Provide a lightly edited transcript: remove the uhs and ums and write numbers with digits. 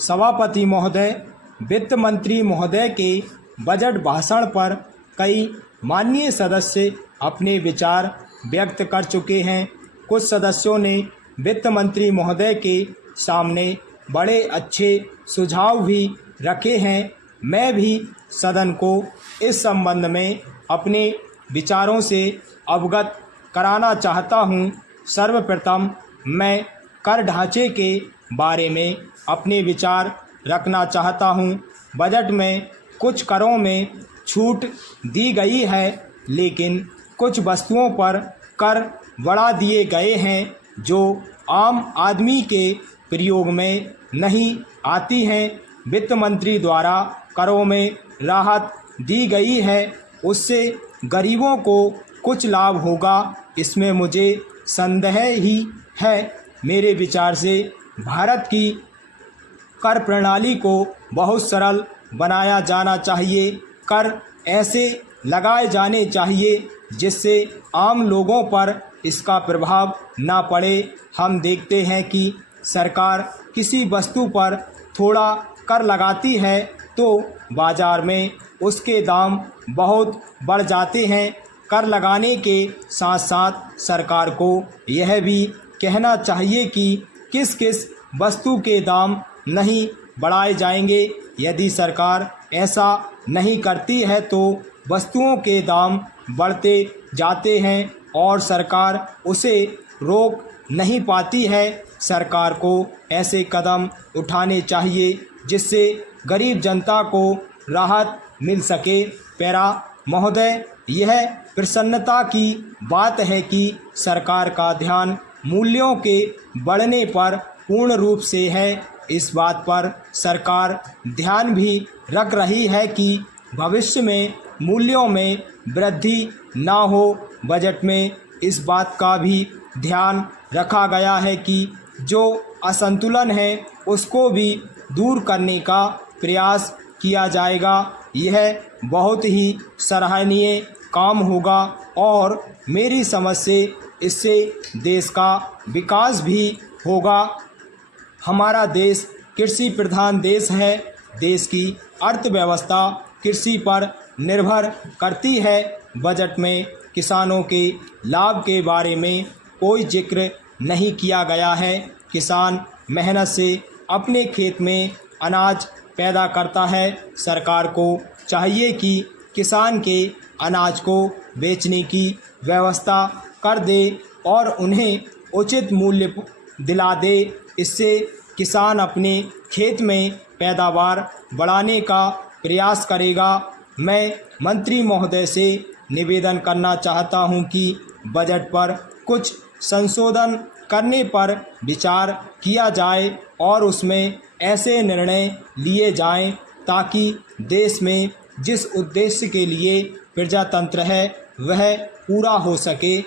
सभापति महोदय, वित्त मंत्री महोदय के बजट भाषण पर कई माननीय सदस्य अपने विचार व्यक्त कर चुके हैं। कुछ सदस्यों ने वित्त मंत्री महोदय के सामने बड़े अच्छे सुझाव भी रखे हैं। मैं भी सदन को इस संबंध में अपने विचारों से अवगत कराना चाहता हूं। सर्वप्रथम मैं कर ढांचे के बारे में अपने विचार रखना चाहता हूं। बजट में कुछ करों में छूट दी गई है, लेकिन कुछ वस्तुओं पर कर बढ़ा दिए गए हैं जो आम आदमी के प्रयोग में नहीं आती हैं। वित्त मंत्री द्वारा करों में राहत दी गई है, उससे गरीबों को कुछ लाभ होगा, इसमें मुझे संदेह ही है। मेरे विचार से भारत की कर प्रणाली को बहुत सरल बनाया जाना चाहिए। कर ऐसे लगाए जाने चाहिए जिससे आम लोगों पर इसका प्रभाव ना पड़े। हम देखते हैं कि सरकार किसी वस्तु पर थोड़ा कर लगाती है तो बाज़ार में उसके दाम बहुत बढ़ जाते हैं। कर लगाने के साथ साथ सरकार को यह भी कहना चाहिए कि किस किस वस्तु के दाम नहीं बढ़ाए जाएंगे। यदि सरकार ऐसा नहीं करती है तो वस्तुओं के दाम बढ़ते जाते हैं और सरकार उसे रोक नहीं पाती है। सरकार को ऐसे कदम उठाने चाहिए जिससे गरीब जनता को राहत मिल सके। पैरा महोदय, यह प्रसन्नता की बात है कि सरकार का ध्यान मूल्यों के बढ़ने पर पूर्ण रूप से है। इस बात पर सरकार ध्यान भी रख रही है कि भविष्य में मूल्यों में वृद्धि ना हो। बजट में इस बात का भी ध्यान रखा गया है कि जो असंतुलन है उसको भी दूर करने का प्रयास किया जाएगा। यह बहुत ही सराहनीय काम होगा और मेरी समझ से इससे देश का विकास भी होगा। हमारा देश कृषि प्रधान देश है। देश की अर्थव्यवस्था कृषि पर निर्भर करती है। बजट में किसानों के लाभ के बारे में कोई जिक्र नहीं किया गया है। किसान मेहनत से अपने खेत में अनाज पैदा करता है। सरकार को चाहिए कि किसान के अनाज को बेचने की व्यवस्था कर दे और उन्हें उचित मूल्य दिला दे। इससे किसान अपने खेत में पैदावार बढ़ाने का प्रयास करेगा। मैं मंत्री महोदय से निवेदन करना चाहता हूं कि बजट पर कुछ संशोधन करने पर विचार किया जाए और उसमें ऐसे निर्णय लिए जाएं ताकि देश में जिस उद्देश्य के लिए प्रजातंत्र है वह पूरा हो सके।